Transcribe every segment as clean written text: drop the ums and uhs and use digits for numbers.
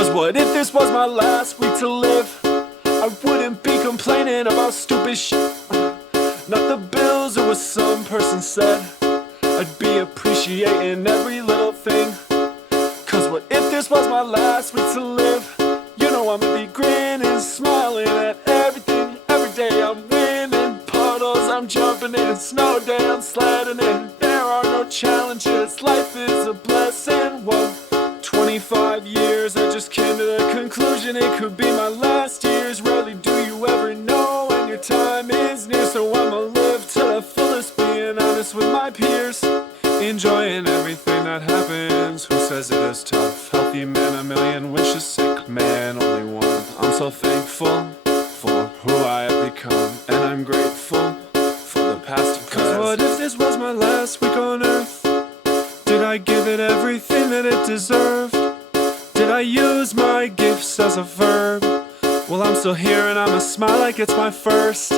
Cause what if this was my last week to live? I wouldn't be complaining about stupid shit. Not the bills or what some person said. I'd be appreciating every little thing. Cause what if this was my last week to live? You know I'ma be grinning, smiling at everything. Every day I'm winning, puddles I'm jumping in, snow day I'm sledding in. There are no challenges, life is a blessing. Whoa, 25 years, I just came to the conclusion it could be my last years. Rarely do you ever know when your time is near, so I'ma live to the fullest, being honest with my peers. Enjoying everything that happens. Who says it is tough? Healthy man, a million wishes. Sick man, only one. I'm so thankful for who I have become, and I'm grateful for the past and present. Cause what if this was my last week on earth? Did I give it everything that it deserved? Did I use my gifts as a verb? Well, I'm still here and I'ma smile like it's my first.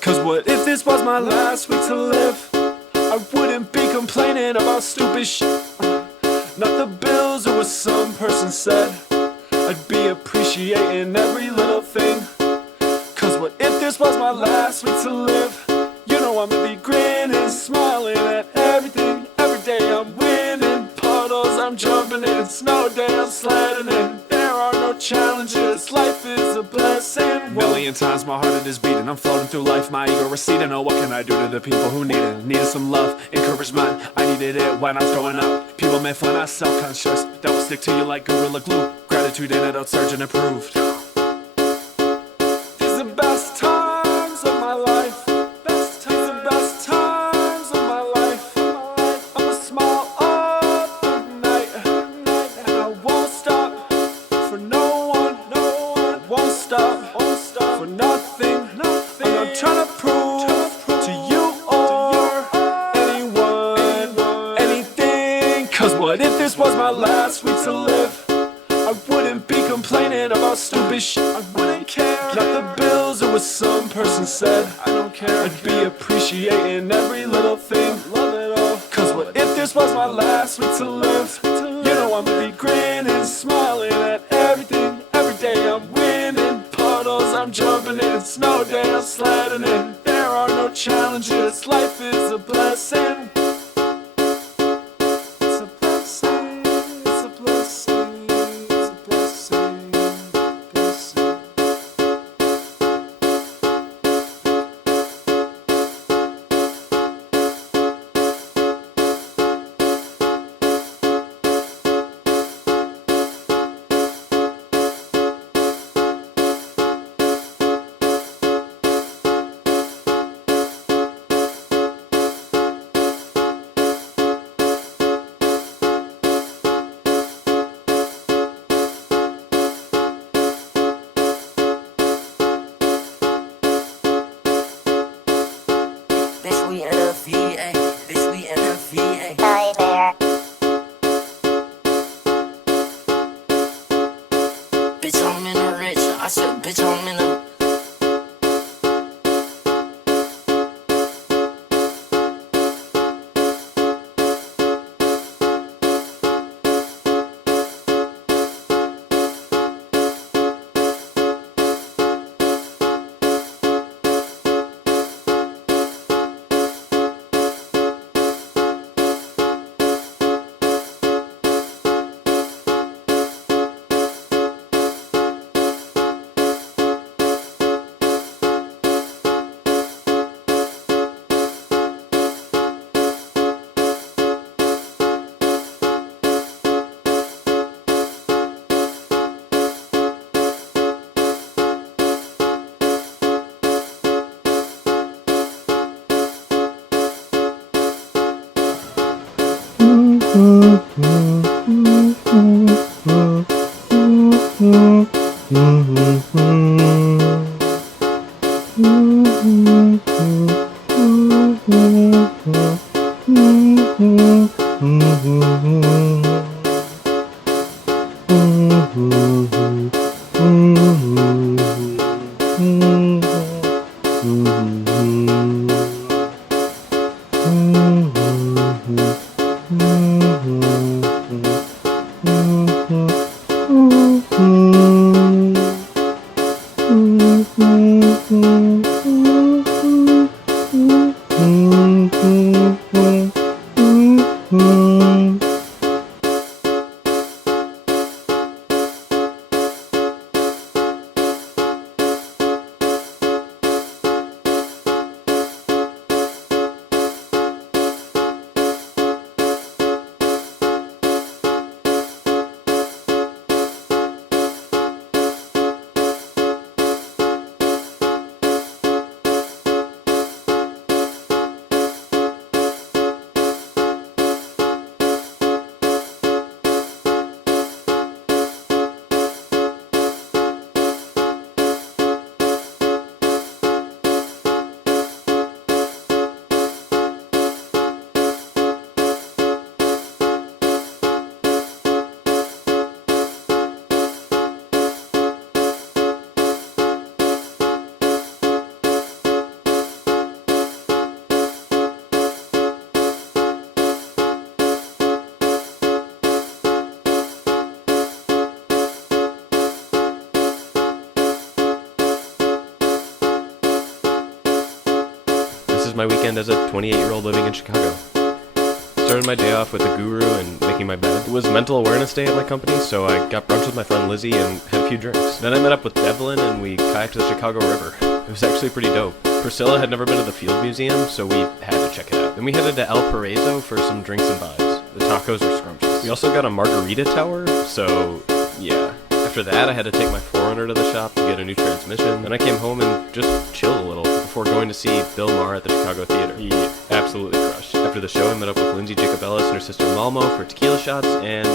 Cause what if this was my last week to live? I wouldn't be complaining about stupid shit. Not the bills or what some person said. I'd be appreciating every little thing. Cause what if this was my last week to live? You know I'ma be grinning, smiling at everything. Every day I'm winning, puddles I'm jumping in, snow day I'm sledding in. There are no challenges, life is a blessing. Million times my heart it is beating, I'm floating through life, my ego receding. Oh, what can I do to the people who need it? Needed some love, encouragement, I needed it when I was growing up. People may find us self-conscious, that will stick to you like Gorilla Glue. Gratitude in it, outsurged and improved. These are the best times of my life. These are the best times of my life. I'ma smile all through the night, and I won't stop for no one. I won't stop for nothing. I'm not trying to prove to you or anyone anything. Cause what if this was my last week to live? I wouldn't be complaining about stupid shit. I wouldn't care. Not the bills or what some person said. I don't care. I'd be appreciating every little thing. Love it all. Cause what if this was my last week to live? You know I'ma be grinning, smiling at everything. Every day I'm winning, puddles I'm jumping in, snow day I'm sledding in. There are no challenges, life is a blessing. It's a blessing, it's a blessing, it's a blessing, blessing. Bitch, we in a VA. Bitch, we in a VA. Bitch, I'm in a rich. I said, bitch, I'm in a. was my weekend as a 28-year-old living in Chicago. Started my day off with a guru and making my bed. It was Mental Awareness Day at my company, so I got brunch with my friend Lizzie and had a few drinks. Then I met up with Devlin and we kayaked to the Chicago River. It was actually pretty dope. Priscilla had never been to the Field Museum, so we had to check it out. Then we headed to El Paraiso for some drinks and vibes. The tacos were scrumptious. We also got a margarita tower, so yeah. After that, I had to take my 4Runner to the shop to get a new transmission. Then I came home and just chilled a little before going to see Bill Maher at the Chicago Theater. He absolutely crushed. After the show, I met up with Lindsay Jacobellis and her sister Malmo for tequila shots and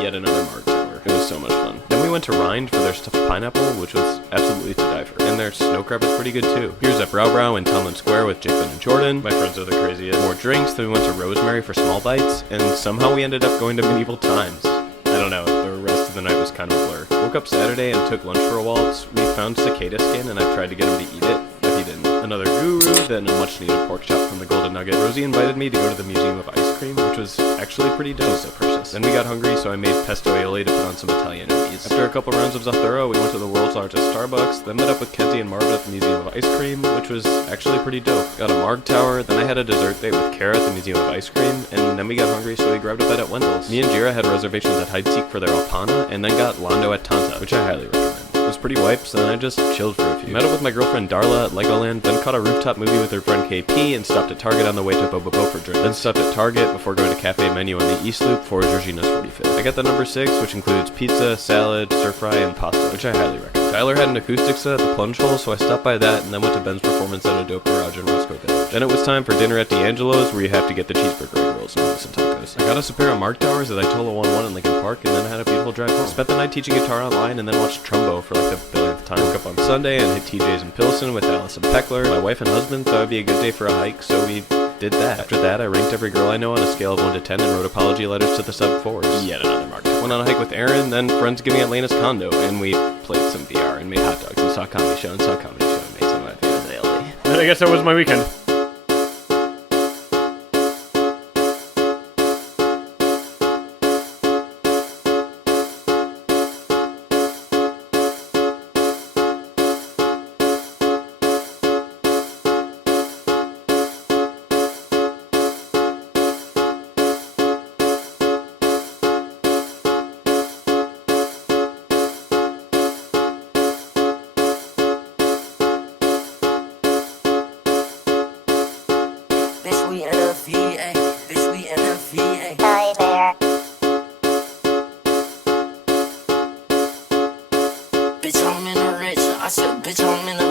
yet another Marg tower. It was so much fun. Then we went to Rind for their stuffed pineapple, which was absolutely to die for. And their snow crab was pretty good too. Here's at Brow Brow in Tomlin Square with Jacobin and Jordan. My friends are the craziest. More drinks, then we went to Rosemary for small bites, and somehow we ended up going to Medieval Times. I don't know, the rest of the night was kind of a blur. Woke up Saturday and took lunch for a waltz. We found cicada skin and I tried to get him to eat it, but he didn't. Another guru, then a much needed pork chop from the Golden Nugget. Rosie invited me to go to the Museum of Ice Cream, which was actually pretty dope. So precious. Then we got hungry, so I made pesto aioli to put on some Italian cheese. After a couple rounds of Zathuro, we went to the world's largest Starbucks, then met up with Kenzie and Marvin at the Museum of Ice Cream, which was actually pretty dope. Got a Marg Tower, then I had a dessert date with Kara at the Museum of Ice Cream, and then we got hungry, so we grabbed a bite at Wendell's. Me and Jira had reservations at Hide Seek for their Alpana, and then got Londo at Tanta, which I highly recommend. It was pretty wiped, so then I just chilled for a few. Met up with my girlfriend Darla at Legoland, then caught a rooftop movie with her friend KP, and stopped at Target on the way to Bobo for drinks. Then stopped at Target before going to Cafe Menu on the East Loop for Georgina's 45th. I got the number 6, which includes pizza, salad, stir fry, and pasta, which I highly recommend. Tyler had an acoustic set at the Plunge Hole, so I stopped by that, and then went to Ben's performance at a dope garage in Roscoe Village. Then it was time for dinner at D'Angelo's, where you have to get the cheeseburger egg rolls and some tacos. I got us a pair of Marg Towers at Itola 11 in Lincoln Park, and then had a beautiful drive home. Spent the night teaching guitar online, and then watched Trumbo for like the billionth time. Woke up on Sunday and hit TJ's in Pilsen with Allison Peckler. My wife and husband thought it'd be a good day for a hike, so we did that. After that, I ranked every girl I know on a scale of 1 to 10 and wrote apology letters to the sub-4s. Yet another Marg. Went on a hike with Aaron, then Friendsgiving at Lena's condo, and we played some VR and made hot dogs and saw a comedy show and made some of my videos aioli. And I guess that was my weekend. Bitch, we in a VA. Bitch, we in a VA. Hi there. Bitch, I'm in a rich. I said, bitch, I'm in a.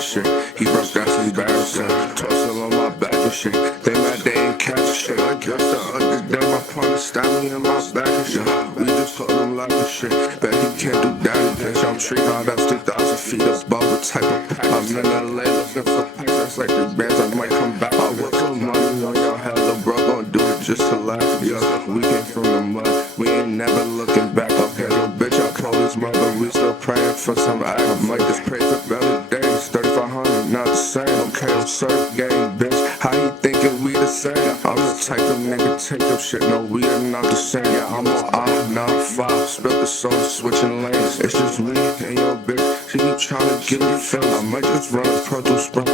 Shit. He broke, that's embarrassing. Tussle on my back and shit. They mad they ain't catch shit. I guess the other day my partner stabbed me in my back and shit. We just told him like a shit. Bet he can't do that, bitch. I'm treating all that's 2,000 feet above the type of pack. I'm in LA looking for packs. That's like 3 bands. I might come back. I work for money on your head. Little bro gon' do it just to laugh. Yeah, we came from the mud. We ain't never looking back. Okay, little bitch, I call his mother. We still praying for some act. I might just pray for better days. 3,500, not the same. Okay, I'm surf game, bitch. How you thinking we the same? I'm the type of nigga take your shit. No, we are not the same. Yeah, I'm on I-95. Spill the soda, switching lanes. It's just me and your bitch. She keep trying to give me fame. I might just run a Pro Tools spray.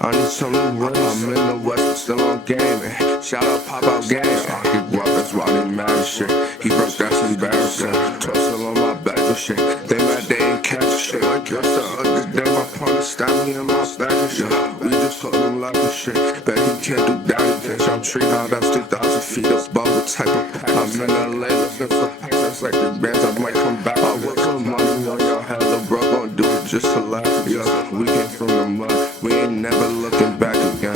I need something to win. I'm in the West, but still on game. Shout out Pop Out Games. I keep walking. why they mad and shit. He broke, that's embarrassing. Tussle on my back and shit. They mad they ain't catch shit. Like that's the other day my partner stabbed me in my back and shit. We just told him like a shit. Bet he can't do that again. I'm tree now, that's 2,000 feet above. What type of pack? I'm in LA looking for packs. That's like the bands, I might come back. I work for money on your head. The bro gon' do it just to laugh. Yeah, we came from the mud. We ain't never looking back again.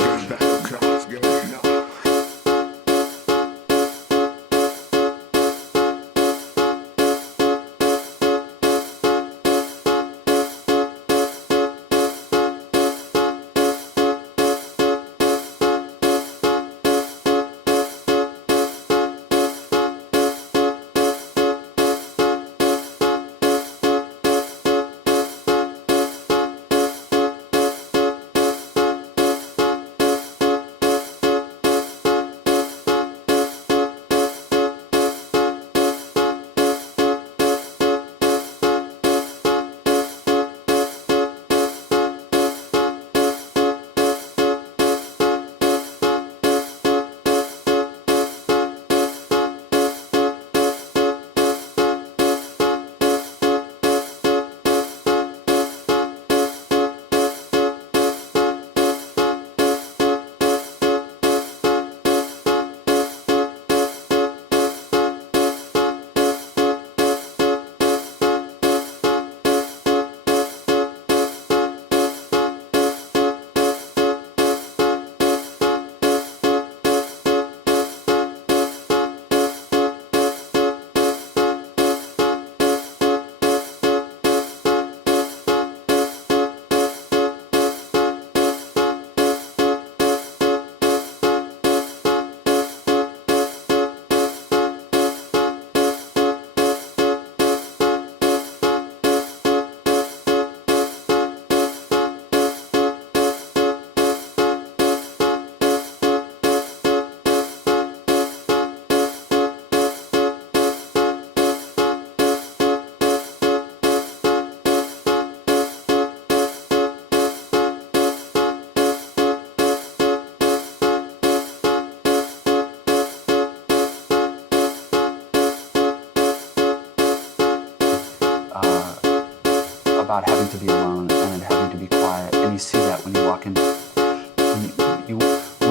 About having to be alone and having to be quiet, and you see that when you walk in. When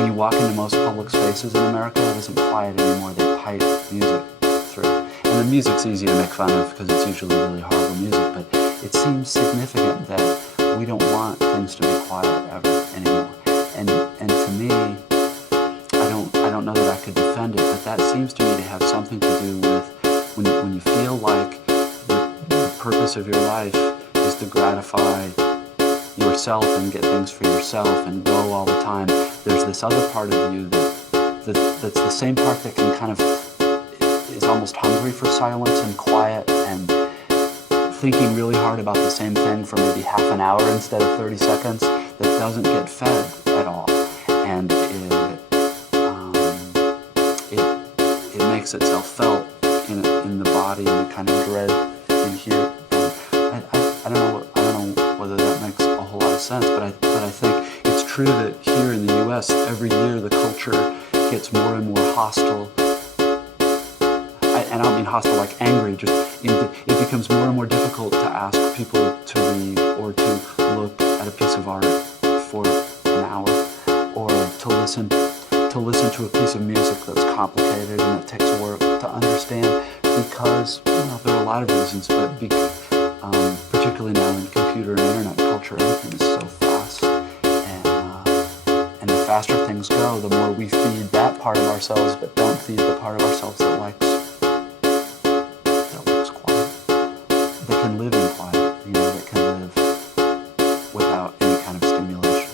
you walk into most public spaces in America, it isn't quiet anymore. They pipe music through, and the music's easy to make fun of because it's usually really horrible music. But it seems significant that we don't want things to be quiet ever anymore. And to me, I don't know that I could defend it, but that seems to me to have something to do with when you feel like the purpose of your life is to gratify yourself and get things for yourself and go all the time. There's this other part of you that's the same part that can kind of is almost hungry for silence and quiet and thinking really hard about the same thing for maybe half an hour instead of 30 seconds that doesn't get fed at all. And it makes itself felt in the body and kind of dread in here. I don't know whether that makes a whole lot of sense, but I think it's true that here in the U.S. every year the culture gets more and more hostile. And I don't mean hostile like angry, just it becomes more and more difficult to ask people to read or to look at a piece of art for an hour or to listen to a piece of music that's complicated and that takes work to understand because there are a lot of reasons, but particularly now in computer and internet culture, everything is so fast, and the faster things go, the more we feed that part of ourselves, but don't feed the part of ourselves that likes quiet, that can live in quiet, that can live without any kind of stimulation.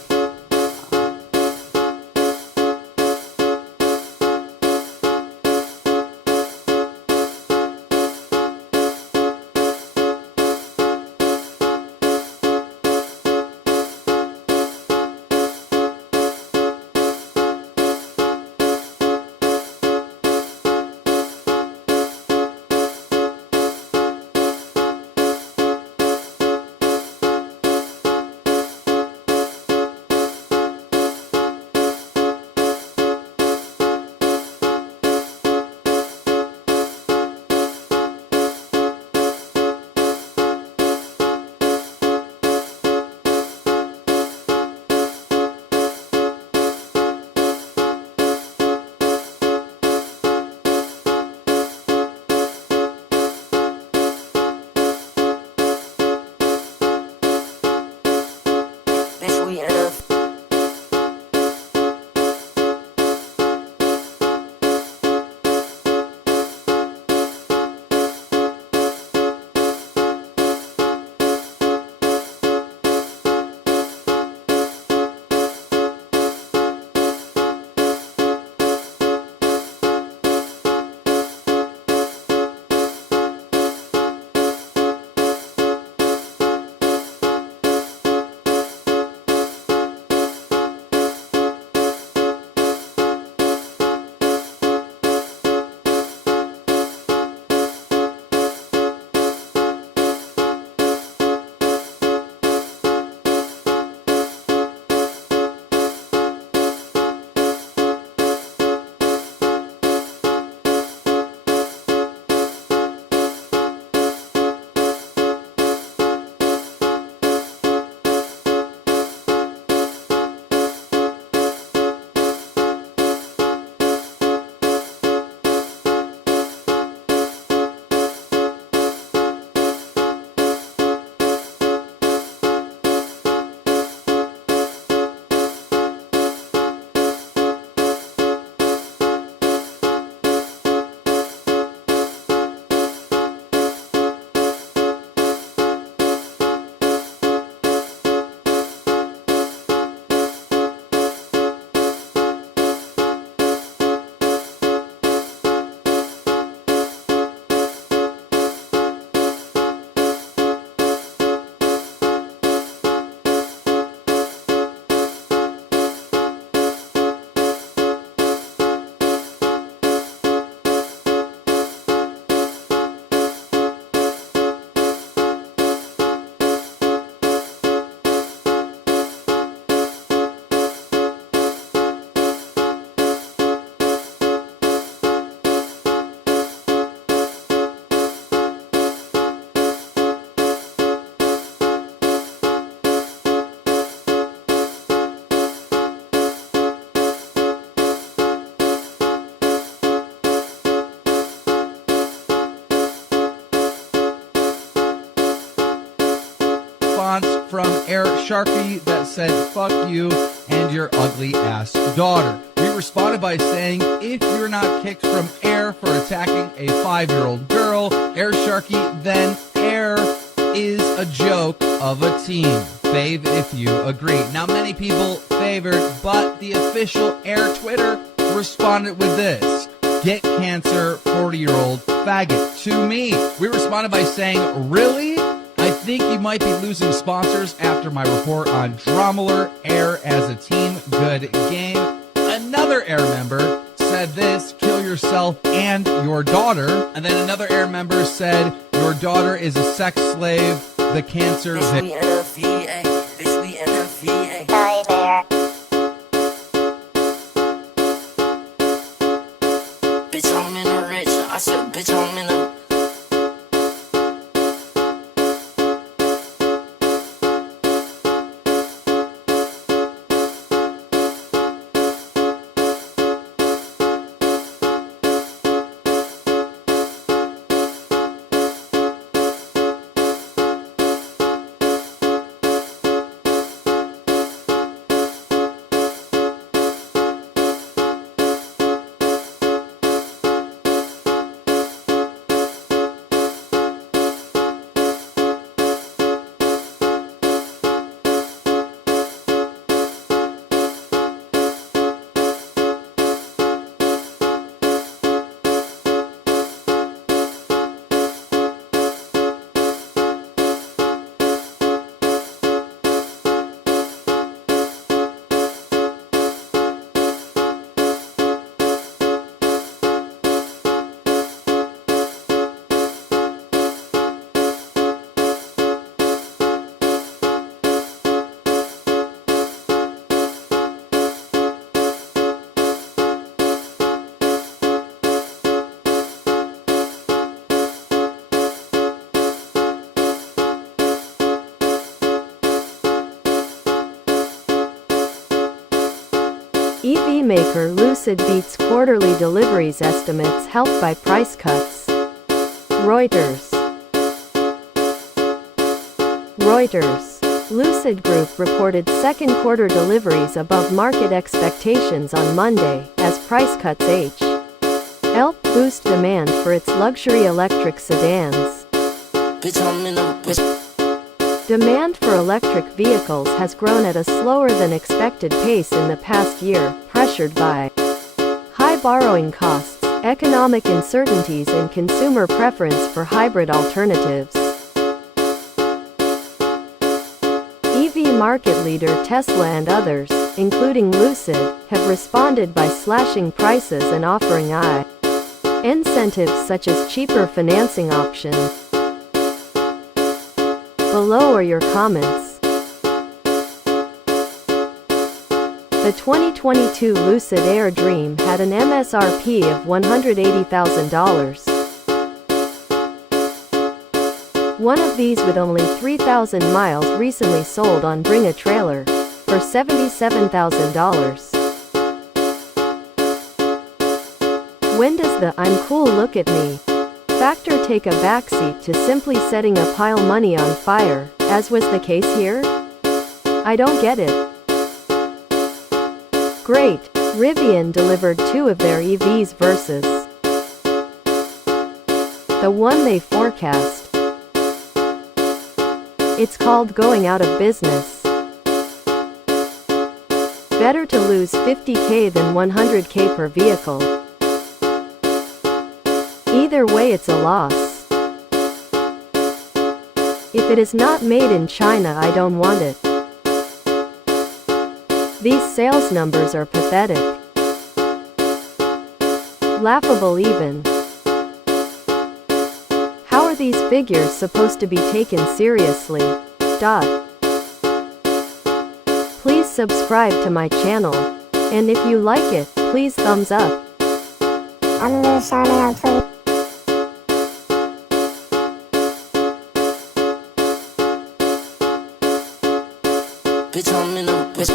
from Air Sharpie that said, "Fuck you and your ugly ass daughter." We responded by saying, "If you're not kicked from Air for attacking a 5-year-old girl, Air Sharky, then Air is a joke of a team. Fave if you agree." Now, many people favored, but the official Air Twitter responded with this: "Get cancer, 40-year-old faggot." To me, we responded by saying, "Really? I think you might be losing sponsors after my report on Dromeler, Air as a team. Good game." Another Air member said this: "Kill yourself and your daughter." And then another Air member said, "Your daughter is a sex slave. The cancer Bitch, we in a VA. Bitch, we in a VA. Bitch, I'm in a rich. I said, bitch, I'm in a. EV maker Lucid beats quarterly deliveries estimates helped by price cuts. Reuters. Lucid Group reported second quarter deliveries above market expectations on Monday, as price cuts helped boost demand for its luxury electric sedans. Bitch, I'm in a. Bitch. Demand for electric vehicles has grown at a slower than expected pace in the past year, pressured by high borrowing costs, economic uncertainties, and consumer preference for hybrid alternatives. EV market leader Tesla and others, including Lucid, have responded by slashing prices and offering incentives such as cheaper financing options. Below are your comments. The 2022 Lucid Air Dream had an MSRP of $180,000. One of these with only 3,000 miles recently sold on Bring a Trailer for $77,000. When does the "I'm cool, look at me" factor take a backseat to simply setting a pile money on fire, as was the case here? I don't get it. Great. Rivian delivered 2 of their EVs versus the one they forecast. It's called going out of business. Better to lose $50K than $100K per vehicle. Either way, it's a loss. If it is not made in China, I don't want it. These sales numbers are pathetic. Laughable even. How are these figures supposed to be taken seriously? Please subscribe to my channel. And if you like it, please thumbs up. I'm gonna shout it out for you. Bitch, I'm in a. Bitch.